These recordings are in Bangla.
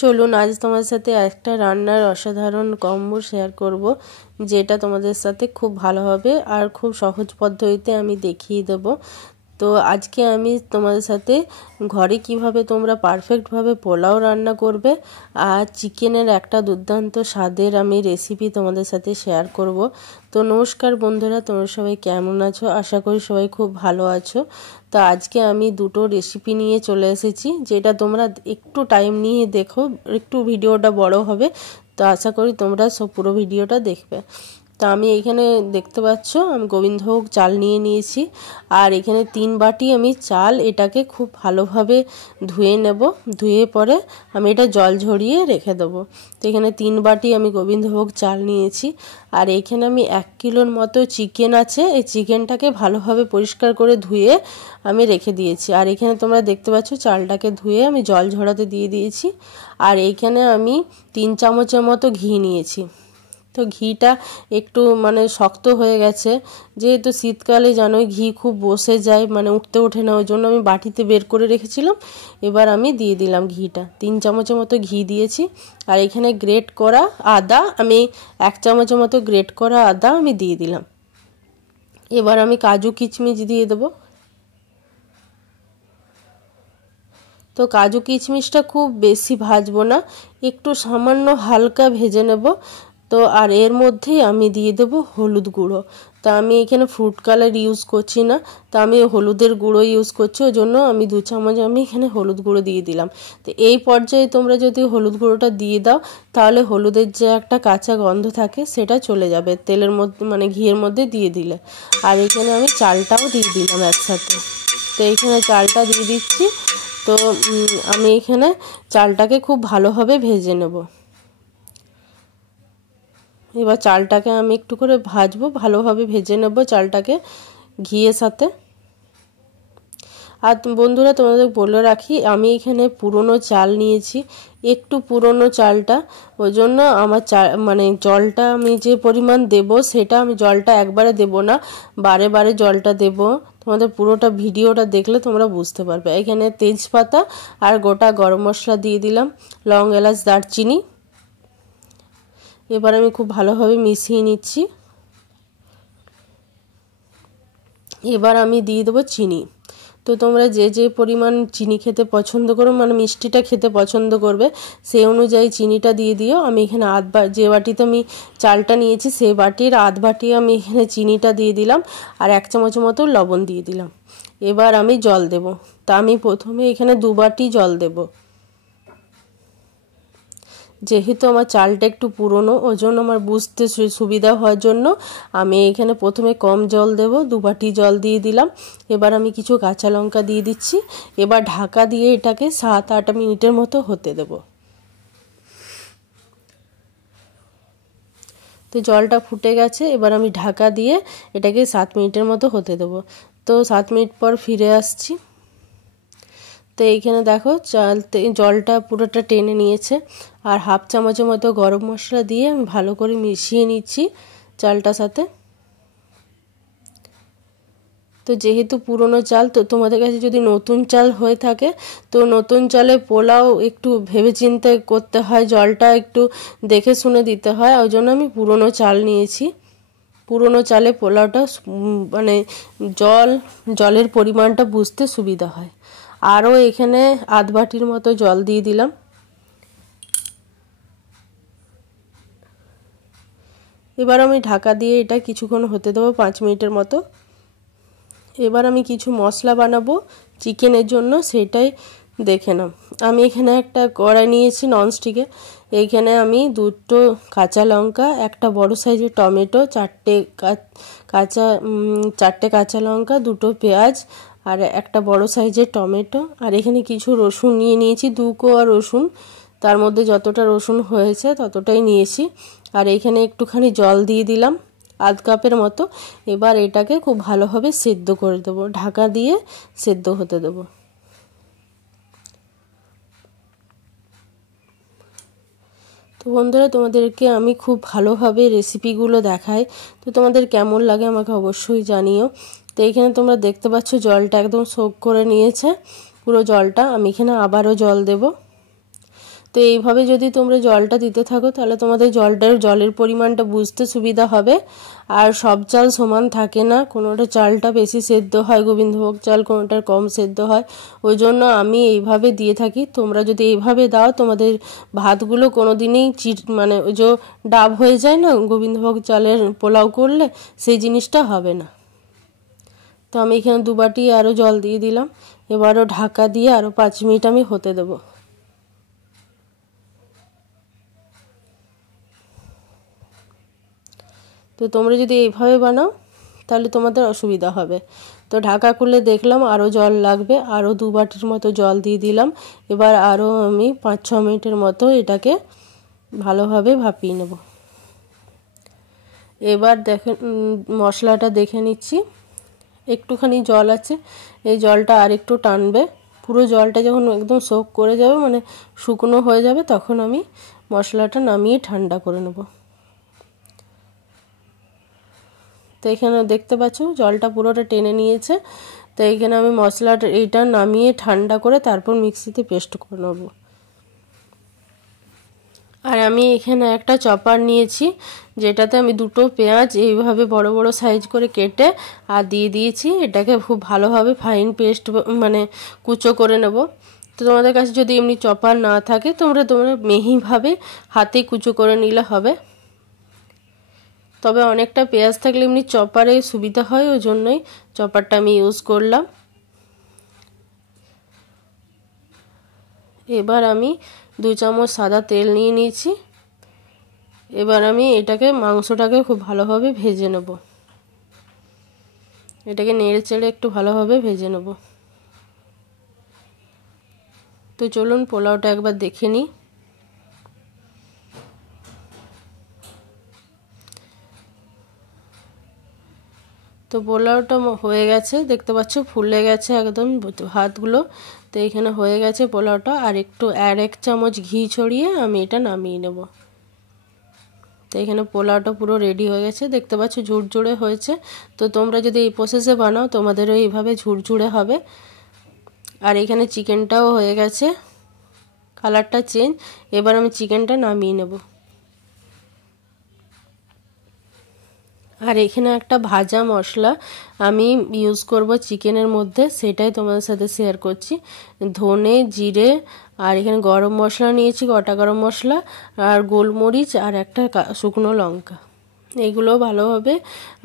চলুন আজ তোমাদের সাথে একটা রান্নার অসাধারণ কম্বো শেয়ার করব, যেটা তোমাদের সাথে খুব ভালো হবে আর খুব সহজ পদ্ধতিতে আমি দেখিয়ে দেব। তো আজকে আমি তোমাদের সাথে ঘরে কিভাবে তোমরা পারফেক্টভাবে পোলাও রান্না করবে আর চিকেনের একটা দুর্দান্ত স্বাদের আমি রেসিপি তোমাদের সাথে শেয়ার করব। তো নমস্কার বন্ধুরা, তোমরা সবাই কেমন আছো? আশা করি সবাই খুব ভালো আছো। তো আজকে আমি দুটো রেসিপি নিয়ে চলে এসেছি, যেটা তোমরা একটু টাইম নিয়ে দেখো, একটু ভিডিওটা বড় হবে। তো আশা করি তোমরা সব পুরো ভিডিওটা দেখবে। তো আমি এখানে দেখতে পাচ্ছ আমি গোবিন্দভোগ চাল নিয়ে নিয়েছি, আর এখানে 3 বাটি আমি চাল, এটাকে খুব ভালোভাবে ধুয়ে নেব। ধুয়ে পরে আমি এটা জল ঝরিয়ে রেখে দেবো। তো এখানে 3 বাটি আমি গোবিন্দভোগ চাল নিয়েছি, আর এখানে আমি 1 কিলোর মতো চিকেন আছে। এই চিকেনটাকে ভালোভাবে পরিষ্কার করে ধুয়ে আমি রেখে দিয়েছি। আর এখানে তোমরা দেখতে পাচ্ছ চালটাকে ধুয়ে আমি জল ঝরাতে দিয়ে দিয়েছি। আর এইখানে আমি 3 চামচের মতো ঘি নিয়েছি। তো ঘিটা একটু শক্ত হয়ে গেছে, যেহেতু শীতকালে জানোই ঘি খুব বসে যায়, উঠতে ওঠে না, ওই জন্য আমি বাটিতে বের করে রেখেছিলাম। এবার আমি দিয়ে দিলাম ঘিটা, 3 চামচের মতো ঘি দিয়েছি। আর এখানে গ্রেট করা আদা, আমি 1 চামচের মতো গ্রেট করা আদা আমি দিয়ে দিলাম। এবার আমি কাজু কিশমিশ দিয়ে দেবো। তো কাজু কিশমিশটা খুব বেশি ভাজবো না, একটু সামান্য হালকা ভেজে নেব। তো আর এর মধ্যেই আমি দিয়ে দেবো হলুদ গুঁড়ো। তা আমি এখানে ফুড কালার ইউজ করছি না, তা আমি হলুদের গুঁড়ো ইউজ করছি, ওই জন্য আমি 2 চামচ আমি এখানে হলুদ গুঁড়ো দিয়ে দিলাম। তো এই পর্যায়ে তোমরা যদি হলুদ গুঁড়োটা দিয়ে দাও, তাহলে হলুদের যে একটা কাঁচা গন্ধ থাকে সেটা চলে যাবে তেলের মধ্যে, ঘিয়ের মধ্যে দিয়ে দিলে। আর এখানে আমি চালটাও দিয়ে দিলাম একসাথে। তো এখানে চালটা দিয়ে দিচ্ছি। তো আমি এখানে চালটাকে খুব ভালোভাবে ভেজে নেব। এবার চালটাকে আমি একটু করে ভাজবো, ভালোভাবে ভেজে নেব চালটাকে ঘিয়ের সাথে। আর বন্ধুরা তোমাদের বলে রাখি, আমি এখানে পুরনো চাল নিয়েছি, একটু পুরনো চালটা, ওই জন্য আমার জলটা আমি যে পরিমাণ দেব, সেটা আমি জলটা একবারে দেব না, বারে বারে জলটা দেব। তোমাদের পুরোটা ভিডিওটা দেখলে তোমরা বুঝতে পারবে। এখানে তেজপাতা আর গোটা গরম মশলা দিয়ে দিলাম, লং, এলাচ, দারচিনি। এবার আমি খুব ভালোভাবে মিশিয়ে নিচ্ছি। এবার আমি দিয়ে দেবো চিনি। তো তোমরা যে যে পরিমাণ চিনি খেতে পছন্দ করো, মিষ্টিটা খেতে পছন্দ করবে, সেই অনুযায়ী চিনিটা দিয়ে দিও। আমি এখানে যে বাটিতে আমি চালটা নিয়েছি, সেই বাটির আধ বাটি আমি এখানে চিনিটা দিয়ে দিলাম, আর 1 চামচের মতো লবণ দিয়ে দিলাম। এবার আমি জল দেব। তা আমি প্রথমে এখানে 2 বাটি জল দেব। যেহেতু আমার চালটা একটু পুরনো, ওই জন্য আমার বুঝতে সুবিধা হওয়ার জন্য আমি এখানে প্রথমে কম জল দেব, 2 বাটি জল দিয়ে দিলাম। এবার আমি কিছু কাঁচা লঙ্কা দিয়ে দিচ্ছি। এবার ঢাকা দিয়ে এটাকে 7-8 মিনিটের মতো হতে দেব। তো জলটা ফুটে গেছে, এবার আমি ঢাকা দিয়ে এটাকে 7 মিনিটের মতো হতে দেব। তো 7 মিনিট পর ফিরে আসছি। তো এইখানে দেখো জলটা পুরোটা টেনে নিয়েছে, আর 1/2 চামচের মতো গরম মশলা দিয়ে আমি ভালো করে মিশিয়ে নিচ্ছি চালটার সাথে। তো যেহেতু পুরনো চাল, তো তোমাদের কাছে যদি নতুন চাল হয়ে থাকে, তো নতুন চালে পোলাও একটু ভেবেচিন্তে করতে হয়, জলটা একটু দেখে শুনে দিতে হয়, ওই জন্য আমি পুরনো চাল নিয়েছি। পুরনো চালে পোলাওটা জলের পরিমাণটা বুঝতে সুবিধা হয়। আরও এখানে আধ বাটির মতো জল দিয়ে দিলাম। এবার আমি ঢাকা দিয়ে এটা কিছুক্ষণ হতে দেবো, 5 মিনিটের মতো। এবার আমি কিছু মশলা বানাবো চিকেনের জন্য, সেটাই দেখে নাও। আমি এখানে একটা কড়াই নিয়েছি ননস্টিকে। এইখানে আমি 2টো কাঁচা লঙ্কা, একটা বড় সাইজের টমেটো, 4টে কাঁচা লঙ্কা, 2টো পেঁয়াজ, আর একটা বড় সাইজের টমেটো, আর এখানে কিছু রসুন নিয়ে নিয়েছি, 2 কোয়া রসুন, তার মধ্যে যতটা রসুন হয়েছে ততটাই নিয়েছি। আর এখানে একটুখানি জল দিয়ে দিলাম, আধ কাপের মতো। এবার এটাকে খুব ভালোভাবে সেদ্ধ করে দেবো, ঢাকা দিয়ে সেদ্ধ হতে দেবো। তো বন্ধুরা, তোমাদেরকে আমি খুব ভালোভাবে রেসিপিগুলো দেখাই, তো তোমাদের কেমন লাগে আমাকে অবশ্যই জানিও। তো এইখানে তোমরা দেখতে পাচ্ছ জলটা একদম সোক করে নিয়েছে পুরো জলটা। আমি এখানে আবারও জল দেব। তো এইভাবে যদি তোমরা জলটা দিতে থাকো তাহলে তোমাদের জলের পরিমাণটা বুঝতে সুবিধা হবে। আর সব চাল সমান থাকে না, কোনোটা চালটা বেশি সেদ্ধ হয় গোবিন্দভোগ চাল, কোনোটা কম সেদ্ধ হয়, ওই জন্য আমি এইভাবে দিয়ে থাকি। তোমরা যদি এইভাবে দাও তোমাদের ভাতগুলো কোনো দিনই মানে ওই যে ডাব হয়ে যায় না গোবিন্দভোগ চালের পোলাও করলে, সেই জিনিসটা হবে না। তো আমি এখানে 2 বাটি আরও জল দিয়ে দিলাম। এবারও ঢাকা দিয়ে আরও 5 মিনিট আমি হতে দেবো। তো তোমরা যদি এইভাবে বানাও তাহলে তোমাদের অসুবিধা হবে। তো ঢাকা খুলে দেখলাম আরও জল লাগবে, আরও 2 বাটির মতো জল দিয়ে দিলাম। এবার আরও আমি 5-6 মিনিটের মতো এটাকে ভালোভাবে ভাপিয়ে নেব। এবার দেখেন মশলাটা দেখে নিচ্ছি, একটুখানি জল আছে, এই জলটা আর একটু টানবে। পুরো জলটা যখন একদম সোক করে যাবে মানে শুকনো হয়ে যাবে তখন আমি মশলাটা নামিয়ে ঠান্ডা করে নেব। তো এখানে দেখতে পাচ্ছ জলটা পুরোটা টেনে নিয়েছে। তো এইখানে আমি মশলাটা এইটা নামিয়ে ঠান্ডা করে তারপর মিক্সিতে পেস্ট করে নেব। আর আমি এখানে একটা চপার নিয়েছি, যেটাতে আমি 2টো পেঁয়াজ এইভাবে বড় বড় সাইজ করে কেটে আর দিয়ে দিয়েছি। এটাকে খুব ভালোভাবে ফাইন পেস্ট মানে কুচো করে নেব। তো তোমাদের কাছে যদি এমনি চপার না থাকে তোমরা মিহিভাবে হাতে কুচো করে নিলে হবে। তবে অনেকটা পেঁয়াজ থাকলে এমনি চপারে সুবিধা হয়, ওই জন্যই চপারটা আমি ইউজ করলাম। এবার আমি 2 চামচ সাদা তেল নিয়ে নিয়েছি। এবার আমি মাংসটাকে খুব ভালোভাবে ভেজে নেব। এটাকে নেড়ে চেড়ে একটু ভালোভাবে ভেজে নেব। তো চলুন পোলাওটা একবার দেখে নিই। তো পোলাওটা হয়ে গেছে, দেখতে পাচ্ছ ফুলে গেছে একদম ভাতগুলো। তো এখানে হয়ে গেছে পোলাওটা। আর 1 চামচ ঘি ছড়িয়ে আমি এটা নামিয়ে নেব। তো এখানে পোলাওটা পুরো রেডি হয়ে গেছে, দেখতে পাচ্ছ ঝুরঝুরে হয়েছে। তো তোমরা যদি এই প্রসেসে বানাও তোমাদেরও এইভাবে ঝুরঝুরে হবে। আর এখানে চিকেনটাও হয়ে গেছে, কালারটা চেঞ্জ। এবার আমি চিকেনটা নামিয়ে নেব। আর এখানে একটা ভাজা মশলা আমি ইউজ করব চিকেনের মধ্যে, সেটাই তোমাদের সাথে শেয়ার করছি। ধনে, জিরে আর এখানে গরম মশলা নিয়েছি, গোটা গরম মশলা আর গোলমরিচ আর একটা শুকনো লঙ্কা। এইগুলো ভালোভাবে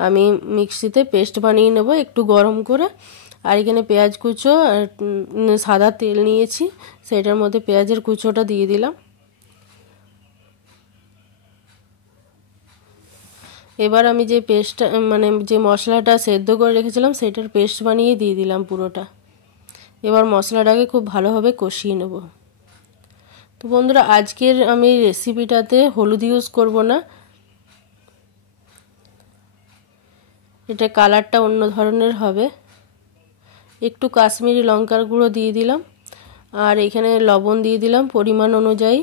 আমি মিক্সিতে পেস্ট বানিয়ে নেব একটু গরম করে। আর এখানে পেঁয়াজ কুচো আর সাদা তেল নিয়েছি, সেটার মধ্যে পেঁয়াজের কুচোটা দিয়ে দিলাম। এবার আমি যে পেস্টটা মানে যে মশলাটা সেদ্ধ করে রেখেছিলাম সেটার পেস্ট বানিয়ে দিয়ে দিলাম পুরোটা। এবার মশলাটাকে খুব ভালোভাবে কষিয়ে নেব। তো বন্ধুরা আজকের আমি রেসিপিটাতে হলুদ ইউজ করব না, এটা কালারটা অন্য ধরনের হবে। একটু কাশ্মীরি লঙ্কার গুঁড়ো দিয়ে দিলাম আর এখানে লবণ দিয়ে দিলাম পরিমাণ অনুযায়ী।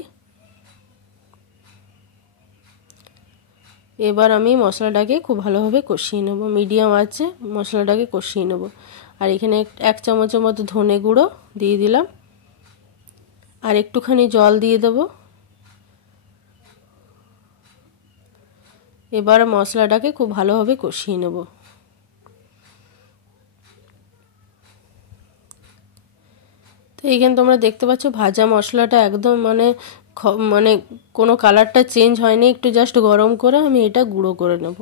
এবার আমি মশলাটাকে খুব ভালোভাবে কষিয়ে নেব, মিডিয়াম আঁচে মশলাটাকে কষিয়ে নেব। আর এখানে 1 চামচের মতো ধনে গুঁড়ো দিয়ে দিলাম আর একটুখানি জল দিয়ে দেব। এবার মশলাটাকে খুব ভালোভাবে কষিয়ে নেব। তো এইখানে তোমরা দেখতে পাচ্ছ ভাজা মশলাটা একদম মানে কোনো কালারটা চেঞ্জ হয়নি, একটু জাস্ট গরম করে আমি এটা গুঁড়ো করে নেব।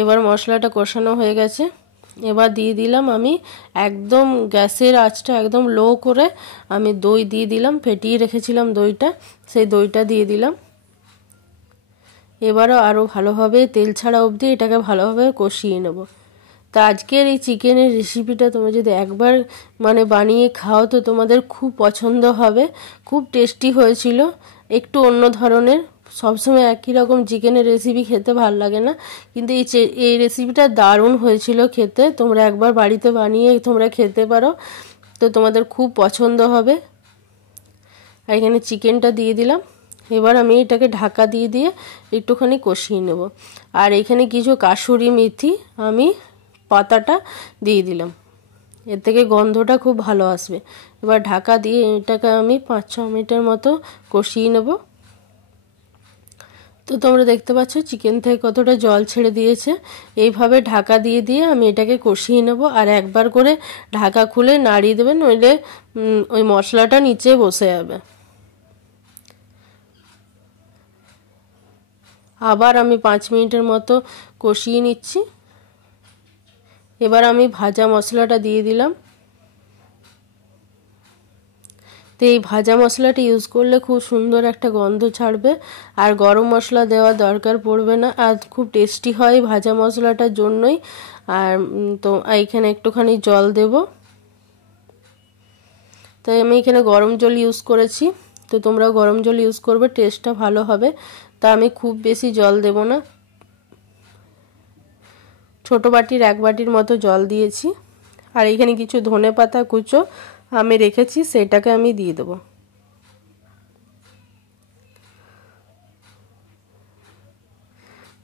এবার মশলাটা কষানো হয়ে গেছে। এবার দিয়ে দিলাম আমি একদম গ্যাসের আঁচটা একদম লো করে আমি দই দিয়ে দিলাম, ফেটিয়ে রেখেছিলাম দইটা, সেই দইটা দিয়ে দিলাম। এবারও আরও ভালোভাবে তেল ছাড়া অবধি এটাকে ভালোভাবে কষিয়ে নেব। তো আজকের এই চিকেনের রেসিপিটা তোমরা যদি একবার বানিয়ে খাও তো তোমাদের খুব পছন্দ হবে, খুব টেস্টি হয়েছিল, একটু অন্য ধরনের। সবসময় একই রকম চিকেনের রেসিপি খেতে ভালো লাগে না, কিন্তু এই রেসিপিটা দারুণ হয়েছিল খেতে। তোমরা একবার বাড়িতে বানিয়ে তোমরা খেতে পারো, তো তোমাদের খুব পছন্দ হবে। আর এখানে চিকেনটা দিয়ে দিলাম। এবার আমি এটাকে ঢাকা দিয়ে দিয়ে একটুখানি কষিয়ে নেব। আর এখানে কিছু কাসুরি মেথি আমি পাতাটা দিয়ে দিলাম। এর থেকে গন্ধটা খুব ভালো আসবে। এবার ঢাকা দিয়ে এটাকে আমি 5-6 মিনিটের মতো কষিয়ে নেব। তো তোমরা দেখতে পাচ্ছ চিকেন থেকে কতটা জল ছেড়ে দিয়েছে। এইভাবে ঢাকা দিয়ে দিয়ে আমি এটাকে কষিয়ে নেব, আর একবার করে ঢাকা খুলে নাড়িয়ে দেবেন, নইলে ওই মশলাটা নিচে বসে যাবে। আবার আমি 5 মিনিটের মতো কষিয়ে নিচ্ছি। এবার আমি ভাজা মশলাটা দিয়ে দিলাম। তো এই ভাজা মশলাটা ইউজ করলে খুব সুন্দর একটা গন্ধ ছাড়বে, আর গরম মশলা দেওয়ার দরকার পড়বে না, আর খুব টেস্টি হয় ভাজা মশলাটার জন্যই। আর তো এইখানে একটুখানি জল দেব। তাই আমি এখানে গরম জল ইউজ করেছি, তো তোমরা গরম জল ইউজ করবে, টেস্টটা ভালো হবে। তা আমি খুব বেশি জল দেব না, ছোট বাটির 1 বাটির মতো জল দিয়েছি। আর এখানে কিছু ধনেপাতা কুচো আমি রেখেছি, সেটাকে আমি দিয়ে দেবো।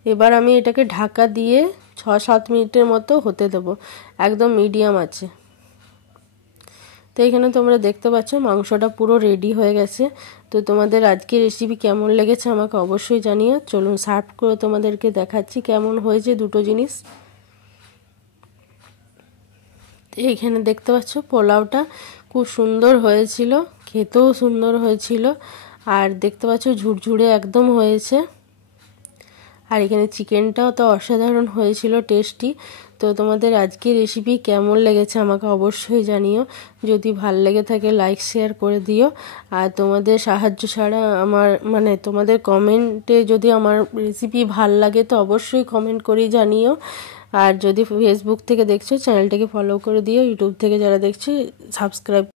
এবার আমি এটাকে ঢাকা দিয়ে 6-7 মিনিটের মতো হতে দেবো, একদম মিডিয়াম আছে। তো এখানে তোমরা দেখতে পাচ্ছ মাংসটা পুরো রেডি হয়ে গেছে। তো তোমাদের আজকের রেসিপি কেমন লেগেছে আমাকে অবশ্যই জানিও। চলুন সার্ভ করে তোমাদেরকে দেখাচ্ছি কেমন হয়েছে দুটো জিনিস। এইখানে দেখতে পাচ্ছ পোলাওটা খুব সুন্দর হয়েছিল, খেতেও সুন্দর হয়েছিল, আর দেখতে পাচ্ছ ঝুরঝুরে একদম হয়েছে। আর এখানে চিকেনটাও তো অসাধারণ হয়েছিল, টেস্টি। তো তোমাদের আজকের রেসিপি কেমন লেগেছে আমাকে অবশ্যই জানিও। যদি ভালো লেগে থাকে লাইক শেয়ার করে দিও। আর তোমাদের সাহায্য ছাড়া আমার তোমাদের কমেন্টে যদি আমার রেসিপি ভাল লাগে তো অবশ্যই কমেন্ট করে জানিও। আর যদি ফেসবুক থেকে দেখছো চ্যানেলটাকে ফলো করে দিও, ইউটিউব থেকে যারা দেখছো সাবস্ক্রাইব